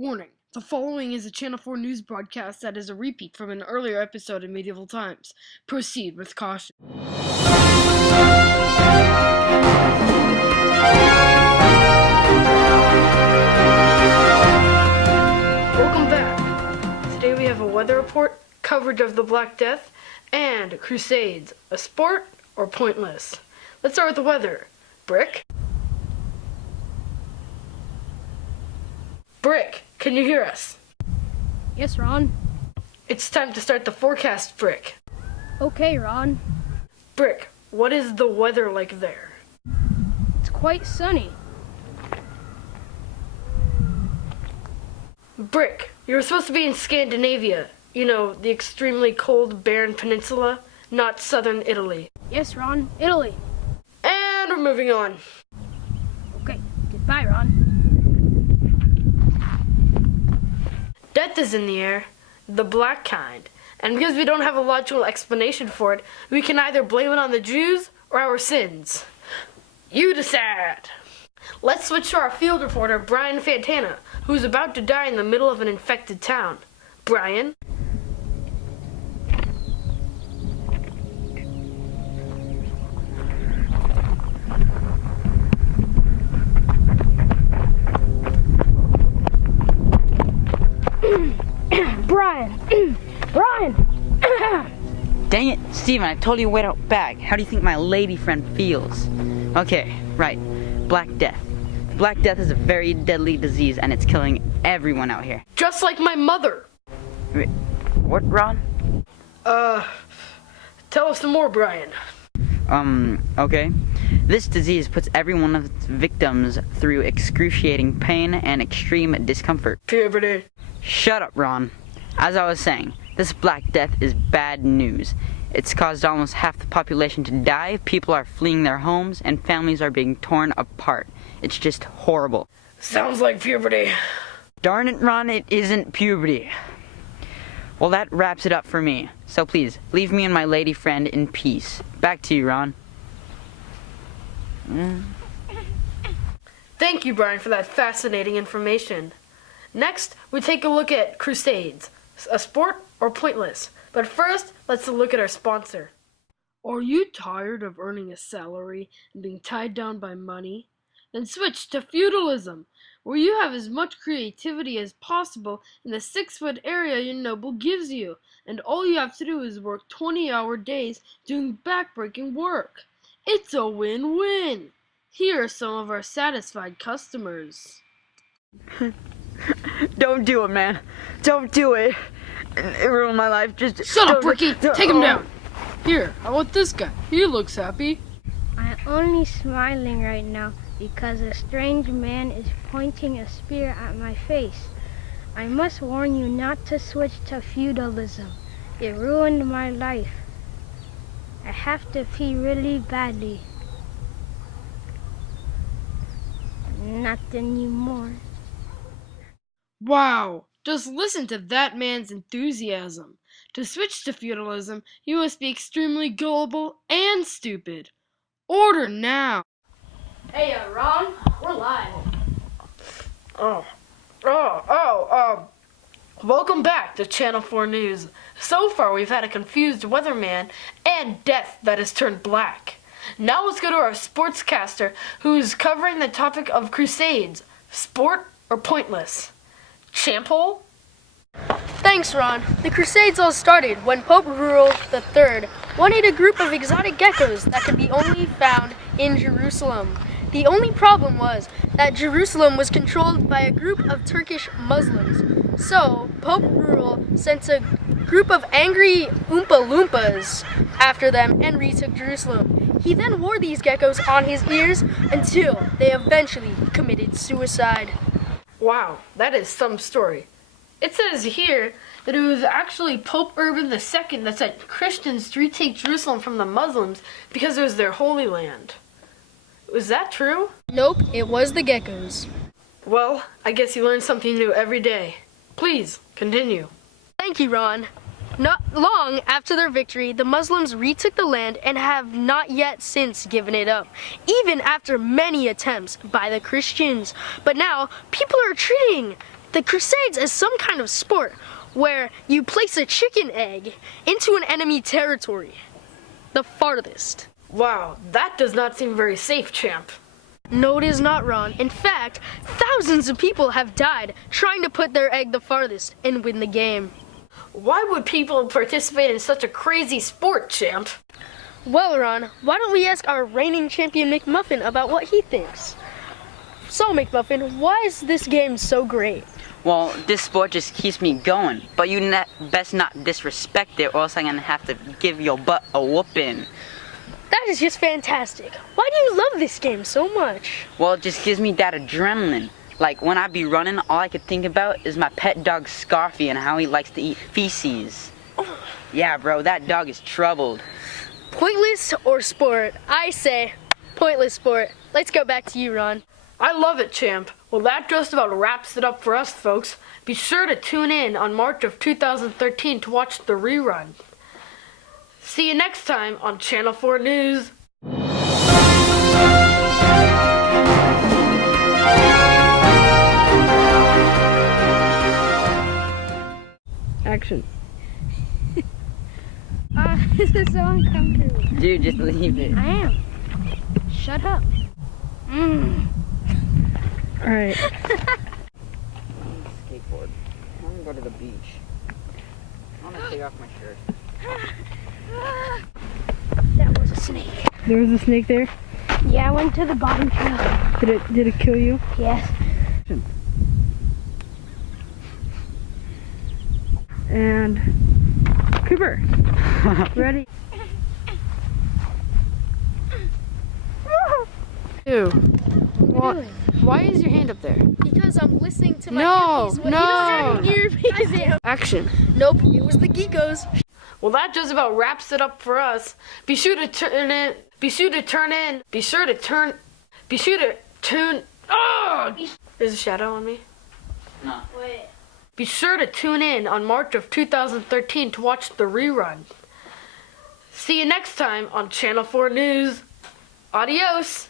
Warning, the following is a Channel 4 news broadcast that is a repeat from an earlier episode in medieval times. Proceed with caution. Welcome back. Today we have a weather report, coverage of the Black Death, and crusades, a sport or pointless. Let's start with the weather. Brick? Brick, can you hear us? Yes, Ron. It's time to start the forecast, Brick. Okay, Ron. Brick, what is the weather like there? It's quite sunny. Brick, you were supposed to be in Scandinavia. You know, the extremely cold, barren peninsula, not southern Italy. Yes, Ron. Italy. And we're moving on. Okay, goodbye, Ron. Death is in the air, the black kind. And because we don't have a logical explanation for it, we can either blame it on the Jews or our sins. You decide. Let's switch to our field reporter, Brian Fantana, who's about to die in the middle of an infected town. Brian? Brian! Dang it, Steven, I told you to wait out back. How do you think my lady friend feels? Okay, right. Black Death. Black Death is a very deadly disease and it's killing everyone out here. Just like my mother. Wait, what, Ron? Tell us some more, Brian. Okay. This disease puts every one of its victims through excruciating pain and extreme discomfort. Puberty. Shut up, Ron. As I was saying, this Black Death is bad news. It's caused almost half the population to die, people are fleeing their homes, and families are being torn apart. It's just horrible. Sounds like puberty. Darn it, Ron, it isn't puberty. Well, that wraps it up for me. So please, leave me and my lady friend in peace. Back to you, Ron. Thank you, Brian, for that fascinating information. Next, we take a look at crusades, a sport or pointless. But first, let's look at our sponsor. Are you tired of earning a salary and being tied down by money? Then switch to feudalism, where you have as much creativity as possible in the 6-foot area your noble gives you, and all you have to do is work 20-hour days doing backbreaking work. It's a win-win. Here are some of our satisfied customers. Don't do it, man. Don't do it. It ruined my life. Just shut up, Ricky. Take him down. Here, I want this guy. He looks happy. I'm only smiling right now because a strange man is pointing a spear at my face. I must warn you not to switch to feudalism. It ruined my life. I have to pee really badly. Not anymore. Wow, just listen to that man's enthusiasm. To switch to feudalism, you must be extremely gullible and stupid. Order now. Hey, Ron, we're live. Welcome back to Channel 4 News. So far, we've had a confused weatherman and death that has turned black. Now let's go to our sportscaster, who's covering the topic of crusades, sport or pointless. Champole? Thanks, Ron. The Crusades all started when Pope Rurul III wanted a group of exotic geckos that could be only found in Jerusalem. The only problem was that Jerusalem was controlled by a group of Turkish Muslims. So, Pope Rurul sent a group of angry Oompa Loompas after them and retook Jerusalem. He then wore these geckos on his ears until they eventually committed suicide. Wow, that is some story. It says here that it was actually Pope Urban II that sent Christians to retake Jerusalem from the Muslims because it was their holy land. Was that true? Nope, it was the geckos. Well, I guess you learn something new every day. Please, continue. Thank you, Ron. Not long after their victory, the Muslims retook the land and have not yet since given it up, even after many attempts by the Christians. But now, people are treating The Crusades is some kind of sport where you place a chicken egg into an enemy territory. The farthest. Wow, that does not seem very safe, champ. No, it is not, Ron. In fact, thousands of people have died trying to put their egg the farthest and win the game. Why would people participate in such a crazy sport, champ? Well, Ron, why don't we ask our reigning champion McMuffin about what he thinks? So, McMuffin, why is this game so great? Well, this sport just keeps me going, but you best not disrespect it or else I'm gonna have to give your butt a whooping. That is just fantastic. Why do you love this game so much? Well, it just gives me that adrenaline. Like, when I be running, all I could think about is my pet dog Scarfy and how he likes to eat feces. Yeah, bro, that dog is troubled. Pointless or sport? I say pointless sport. Let's go back to you, Ron. I love it, champ. Well, that just about wraps it up for us, folks. Be sure to tune in on March of 2013 to watch the rerun. See you next time on Channel 4 News. Action. This is so uncomfortable. Dude, just leave it. I am. Shut up. Alright. Skateboard. I want to go to the beach. I want to take off my shirt. That was a snake. There was a snake there? Yeah, I went to the bottom trail. Did it kill you? Yes. And Cooper. Ready? Ew. Why is your hand up there? Because I'm listening to my No, earpiece. What- no. You don't have an earpiece in. Action. Nope, it was the geekos. Well, that just about wraps it up for us. Be sure to tune. Oh! There's a shadow on me. No. Wait. Be sure to tune in on March of 2013 to watch the rerun. See you next time on Channel 4 News. Adios.